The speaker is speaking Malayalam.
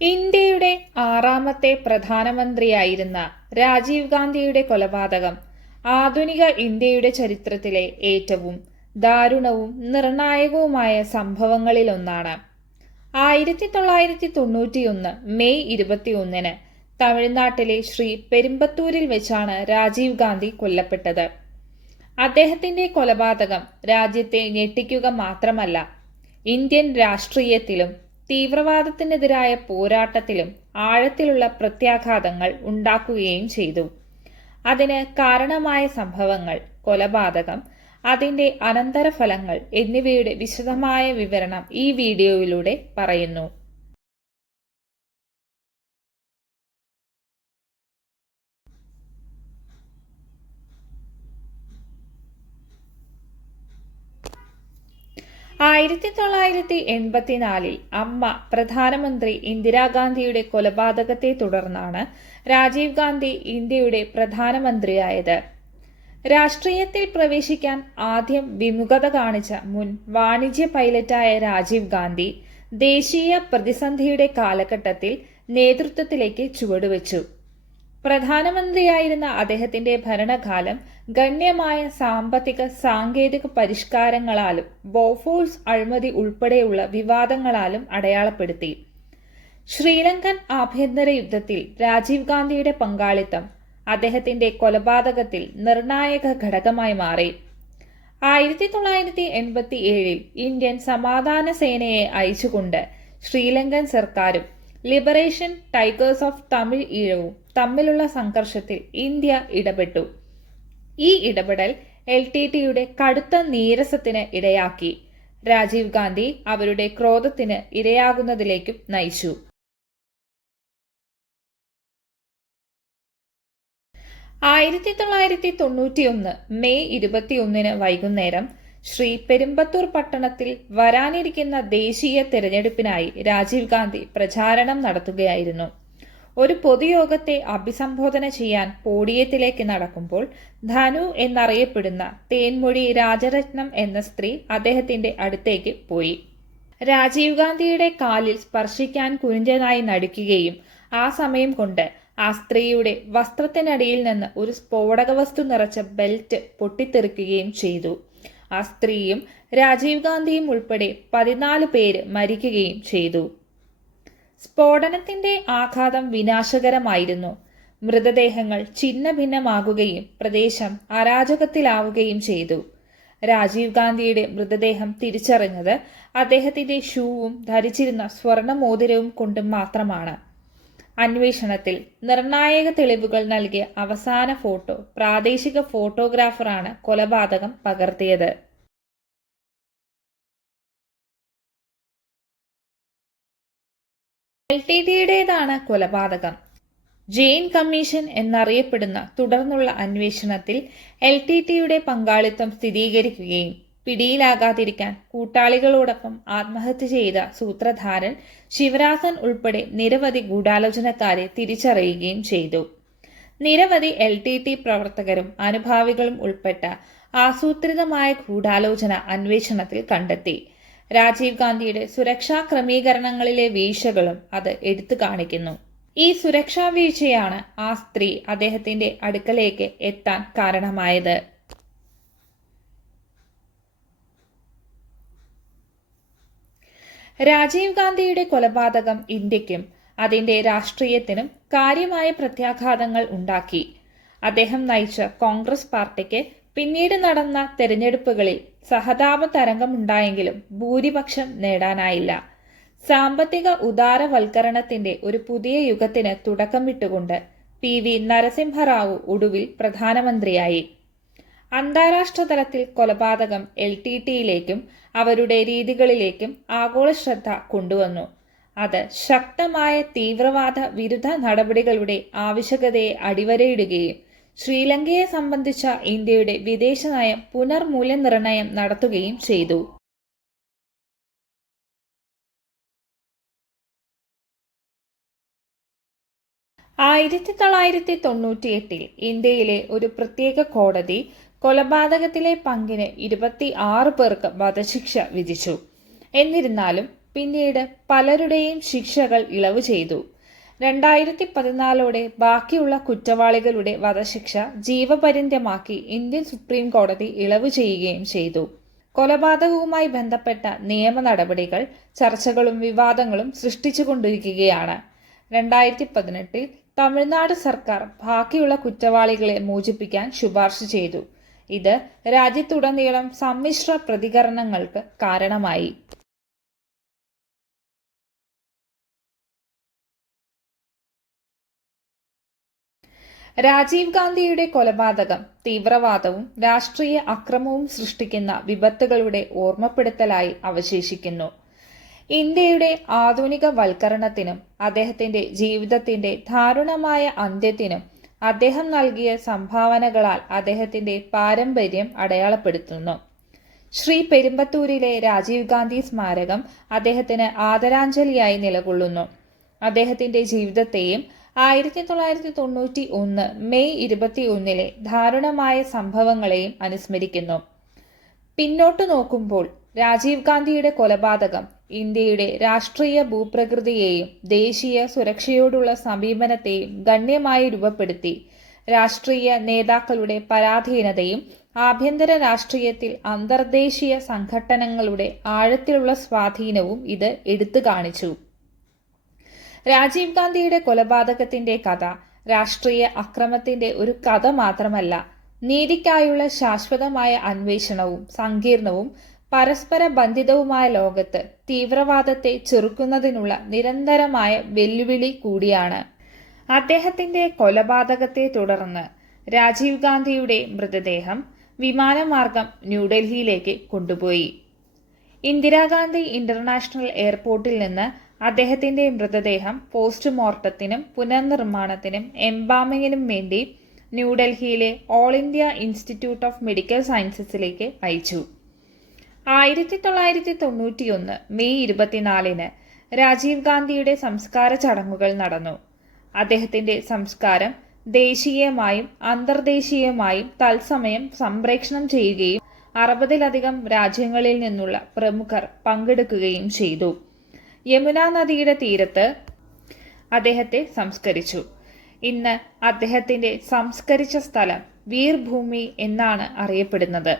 ഇന്ത്യയുടെ 6ാമത്തെ പ്രധാനമന്ത്രിയായിരുന്ന രാജീവ് ഗാന്ധിയുടെ കൊലപാതകം ആധുനിക ഇന്ത്യയുടെ ചരിത്രത്തിലെ ഏറ്റവും ദാരുണവും നിർണായകവുമായ സംഭവങ്ങളിലൊന്നാണ്. 1991 മെയ് 21 തമിഴ്നാട്ടിലെ ശ്രീ പെരുമ്പത്തൂരിൽ വെച്ചാണ് രാജീവ് ഗാന്ധി കൊല്ലപ്പെട്ടത്. അദ്ദേഹത്തിന്റെ കൊലപാതകം രാജ്യത്തെ ഞെട്ടിക്കുക മാത്രമല്ല, ഇന്ത്യൻ രാഷ്ട്രീയത്തിലും തീവ്രവാദത്തിനെതിരായ പോരാട്ടത്തിലും ആഴത്തിലുള്ള പ്രത്യാഘാതങ്ങൾ ഉണ്ടാക്കുകയും ചെയ്തു. അതിന് കാരണമായ സംഭവങ്ങൾ, കൊലപാതകം, അതിന്റെ അനന്തരഫലങ്ങൾ എന്നിവയുടെ വിശദമായ വിവരണം ഈ വീഡിയോയിലൂടെ പറയുന്നു. ആയിരത്തി 1984 അമ്മ പ്രധാനമന്ത്രി ഇന്ദിരാഗാന്ധിയുടെ കൊലപാതകത്തെ തുടർന്നാണ് രാജീവ് ഗാന്ധി ഇന്ത്യയുടെ പ്രധാനമന്ത്രിയായത്. രാഷ്ട്രീയത്തിൽ പ്രവേശിക്കാൻ ആദ്യം വിമുഖത കാണിച്ച മുൻ വാണിജ്യ പൈലറ്റായ രാജീവ് ഗാന്ധി ദേശീയ പ്രതിസന്ധിയുടെ കാലഘട്ടത്തിൽ നേതൃത്വത്തിലേക്ക് ചുവടുവെച്ചു. പ്രധാനമന്ത്രിയായിരുന്ന അദ്ദേഹത്തിന്റെ ഭരണകാലം ഗണ്യമായ സാമ്പത്തിക സാങ്കേതിക പരിഷ്കാരങ്ങളാലും ബോഫോഴ്സ് അഴിമതി ഉൾപ്പെടെയുള്ള വിവാദങ്ങളാലും അടയാളപ്പെടുത്തി. ശ്രീലങ്കൻ ആഭ്യന്തര യുദ്ധത്തിൽ രാജീവ് ഗാന്ധിയുടെ പങ്കാളിത്തം അദ്ദേഹത്തിന്റെ കൊലപാതകത്തിൽ നിർണായക ഘടകമായി മാറി. 1987 ഇന്ത്യൻ സമാധാന സേനയെ അയച്ചുകൊണ്ട് ശ്രീലങ്കൻ സർക്കാരും ലിബറേഷൻ ടൈഗേഴ്സ് ഓഫ് തമിഴ് ഈഴവും തമ്മിലുള്ള സംഘർഷത്തിൽ ഇന്ത്യ ഇടപെട്ടു. ഈ ഇടപെടൽ LTTയുടെ കടുത്ത നീരസത്തിന് ഇടയാക്കി. രാജീവ് ഗാന്ധി അവരുടെ ക്രോധത്തിന് ഇരയാകുന്നതിലേക്കും നയിച്ചു. ആയിരത്തി 1991 മെയ് 21 വൈകുന്നേരം ശ്രീ പെരുമ്പത്തൂർ പട്ടണത്തിൽ വരാനിരിക്കുന്ന ദേശീയ തെരഞ്ഞെടുപ്പിനായി രാജീവ് ഗാന്ധി പ്രചാരണം നടത്തുകയായിരുന്നു. ഒരു പൊതുയോഗത്തെ അഭിസംബോധന ചെയ്യാൻ പോഡിയത്തിലേക്ക് നടക്കുമ്പോൾ ധനു എന്നറിയപ്പെടുന്ന തേൻമൊഴി രാജരത്നം എന്ന സ്ത്രീ അദ്ദേഹത്തിന്റെ അടുത്തേക്ക് പോയി. രാജീവ് ഗാന്ധിയുടെ കാലിൽ സ്പർശിക്കാൻ കുനിഞ്ഞതായി നടിക്കുകയും ആ സമയം കൊണ്ട് ആ സ്ത്രീയുടെ വസ്ത്രത്തിനടിയിൽ നിന്ന് ഒരു സ്ഫോടക വസ്തു നിറച്ച ബെൽറ്റ് പൊട്ടിത്തെറിക്കുകയും ചെയ്തു. ആ സ്ത്രീയും രാജീവ് ഗാന്ധിയും ഉൾപ്പെടെ 14 പേര് മരിക്കുകയും ചെയ്തു. സ്ഫോടനത്തിന്റെ ആഘാതം വിനാശകരമായിരുന്നു. മൃതദേഹങ്ങൾ ഛിന്നഭിന്നമാകുകയും പ്രദേശം അരാജകത്തിലാവുകയും ചെയ്തു. രാജീവ് ഗാന്ധിയുടെ മൃതദേഹം തിരിച്ചറിഞ്ഞത് അദ്ദേഹത്തിന്റെ ഷൂവും ധരിച്ചിരുന്ന സ്വർണ്ണ മോതിരവും കൊണ്ട് മാത്രമാണ്. അന്വേഷണത്തിൽ നിർണായക തെളിവുകൾ നൽകിയ അവസാന ഫോട്ടോ പ്രാദേശിക ഫോട്ടോഗ്രാഫറാണ് കൊലപാതകം പകർത്തിയത്. LTTയുടേതാണ് കൊലപാതകം. ജെയിൻ കമ്മീഷൻ എന്നറിയപ്പെടുന്ന തുടർന്നുള്ള അന്വേഷണത്തിൽ LTTയുടെ പങ്കാളിത്തം സ്ഥിരീകരിക്കുകയും പിടിയിലാകാതിരിക്കാൻ കൂട്ടാളികളോടൊപ്പം ആത്മഹത്യ ചെയ്ത സൂത്രധാരൻ ശിവരാസൻ ഉൾപ്പെടെ നിരവധി ഗൂഢാലോചനക്കാരെ തിരിച്ചറിയുകയും ചെയ്തു. നിരവധി LTT പ്രവർത്തകരും അനുഭാവികളും ഉൾപ്പെട്ട ആസൂത്രിതമായ ഗൂഢാലോചന അന്വേഷണത്തിൽ കണ്ടെത്തി. രാജീവ് ഗാന്ധിയുടെ സുരക്ഷാ ക്രമീകരണങ്ങളിലെ വീഴ്ചകളും അത് എടുത്തു കാണിക്കുന്നു. ഈ സുരക്ഷാ വീഴ്ചയാണ് ആ സ്ത്രീ അദ്ദേഹത്തിന്റെ അടുക്കലേക്ക് എത്താൻ കാരണമായത്. രാജീവ് ഗാന്ധിയുടെ കൊലപാതകം ഇന്ത്യക്കും അതിന്റെ രാഷ്ട്രീയത്തിനും കാര്യമായ പ്രത്യാഘാതങ്ങൾ ഉണ്ടാക്കി. അദ്ദേഹം നയിച്ച കോൺഗ്രസ് പാർട്ടിക്ക് പിന്നീട് നടന്ന തെരഞ്ഞെടുപ്പുകളിൽ സഹതാപ തരംഗമുണ്ടായെങ്കിലും ഭൂരിപക്ഷം നേടാനായില്ല. സാമ്പത്തിക ഉദാരവൽക്കരണത്തിന്റെ ഒരു പുതിയ യുഗത്തിന് തുടക്കമിട്ടുകൊണ്ട് PV നരസിംഹറാവു ഒടുവിൽ പ്രധാനമന്ത്രിയായി. അന്താരാഷ്ട്ര തലത്തിൽ കൊലപാതകം LTTയിലേക്കും അവരുടെ രീതികളിലേക്കും ആഗോള ശ്രദ്ധ കൊണ്ടുവന്നു. അത് ശക്തമായ തീവ്രവാദ വിരുദ്ധ നടപടികളുടെ ആവശ്യകതയെ അടിവരയിടുകയും ശ്രീലങ്കയെ സംബന്ധിച്ച ഇന്ത്യയുടെ വിദേശനയം പുനർമൂല്യനിർണയം നടത്തുകയും ചെയ്തു. ആയിരത്തി 1998 ഇന്ത്യയിലെ ഒരു പ്രത്യേക കോടതി കൊലപാതകത്തിലെ പങ്കിന് 26 പേർക്ക് വധശിക്ഷ വിധിച്ചു. എന്നിരുന്നാലും പിന്നീട് പലരുടെയും ശിക്ഷകൾ ഇളവ് ചെയ്തു. 2014 ബാക്കിയുള്ള കുറ്റവാളികളുടെ വധശിക്ഷ ജീവപര്യന്തമാക്കി ഇന്ത്യൻ സുപ്രീം കോടതി ഇളവ് ചെയ്യുകയും ചെയ്തു. കൊലപാതകവുമായി ബന്ധപ്പെട്ട നിയമ നടപടികൾ ചർച്ചകളും വിവാദങ്ങളും സൃഷ്ടിച്ചുകൊണ്ടിരിക്കുകയാണ്. 2018 തമിഴ്നാട് സർക്കാർ ബാക്കിയുള്ള കുറ്റവാളികളെ മോചിപ്പിക്കാൻ ശുപാർശ ചെയ്തു. ഇത് രാജ്യത്തുടനീളം സമ്മിശ്ര പ്രതികരണങ്ങൾക്ക് കാരണമായി. രാജീവ് ഗാന്ധിയുടെ കൊലപാതകം തീവ്രവാദവും രാഷ്ട്രീയ അക്രമവും സൃഷ്ടിക്കുന്ന വിപത്തുകളുടെ ഓർമ്മപ്പെടുത്തലായി അവശേഷിക്കുന്നു. ഇന്ത്യയുടെ ആധുനികവൽക്കരണത്തിനും അദ്ദേഹത്തിന്റെ ജീവിതത്തിന്റെ ദാരുണമായ അന്ത്യത്തിനും അദ്ദേഹം നൽകിയ സംഭാവനകളാൽ അദ്ദേഹത്തിന്റെ പാരമ്പര്യം അടയാളപ്പെടുത്തുന്നു. ശ്രീ പെരുമ്പത്തൂരിലെ രാജീവ് ഗാന്ധി സ്മാരകം അദ്ദേഹത്തിന് ആദരാഞ്ജലിയായി നിലകൊള്ളുന്നു. അദ്ദേഹത്തിന്റെ ജീവിതത്തെയും 1991 മെയ് 21 ദാരുണമായ സംഭവങ്ങളെയും അനുസ്മരിക്കുന്നു. പിന്നോട്ടു നോക്കുമ്പോൾ രാജീവ് ഗാന്ധിയുടെ കൊലപാതകം ഇന്ത്യയുടെ രാഷ്ട്രീയ ഭൂപ്രകൃതിയെയും ദേശീയ സുരക്ഷയോടുള്ള സമീപനത്തെയും ഗണ്യമായി രൂപപ്പെടുത്തി. രാഷ്ട്രീയ നേതാക്കളുടെ പരാധീനതയും ആഭ്യന്തര രാഷ്ട്രീയത്തിൽ അന്തർദേശീയ സംഘട്ടനങ്ങളുടെ ആഴത്തിലുള്ള സ്വാധീനവും ഇത് എടുത്തു കാണിച്ചു. രാജീവ് ഗാന്ധിയുടെ കൊലപാതകത്തിന്റെ കഥ രാഷ്ട്രീയ അക്രമത്തിന്റെ ഒരു കഥ മാത്രമല്ല, നീതിക്കായുള്ള ശാശ്വതമായ അന്വേഷണവും സങ്കീർണവും പരസ്പര ബന്ധിതവുമായ ലോകത്ത് തീവ്രവാദത്തെ ചെറുക്കുന്നതിനുള്ള നിരന്തരമായ വെല്ലുവിളി കൂടിയാണ്. അദ്ദേഹത്തിന്റെ കൊലപാതകത്തെ തുടർന്ന് രാജീവ് ഗാന്ധിയുടെ മൃതദേഹം വിമാനമാർഗം ന്യൂഡൽഹിയിലേക്ക് കൊണ്ടുപോയി. ഇന്ദിരാഗാന്ധി ഇന്റർനാഷണൽ എയർപോർട്ടിൽ നിന്ന് അദ്ദേഹത്തിന്റെ മൃതദേഹം പോസ്റ്റ്മോർട്ടത്തിനും പുനർനിർമ്മാണത്തിനും എംബാമിങ്ങിനും വേണ്ടി ന്യൂഡൽഹിയിലെ all India institute of medical സയൻസസിലേക്ക് അയച്ചു. 1991 മെയ് 24 രാജീവ് ഗാന്ധിയുടെ സംസ്കാര ചടങ്ങുകൾ നടന്നു. അദ്ദേഹത്തിന്റെ സംസ്കാരം ദേശീയമായും അന്തർദേശീയമായും തത്സമയം സംപ്രേഷണം ചെയ്യുകയും 60-ലധികം രാജ്യങ്ങളിൽ നിന്നുള്ള പ്രമുഖർ പങ്കെടുക്കുകയും ചെയ്തു. യമുന നദിയുടെ തീരത്ത് അദ്ദേഹത്തെ സംസ്കരിച്ചു. ഇന്ന് അദ്ദേഹത്തിന്റെ സംസ്കരിച്ച സ്ഥലം വീർഭൂമി എന്നാണ് അറിയപ്പെടുന്നത്.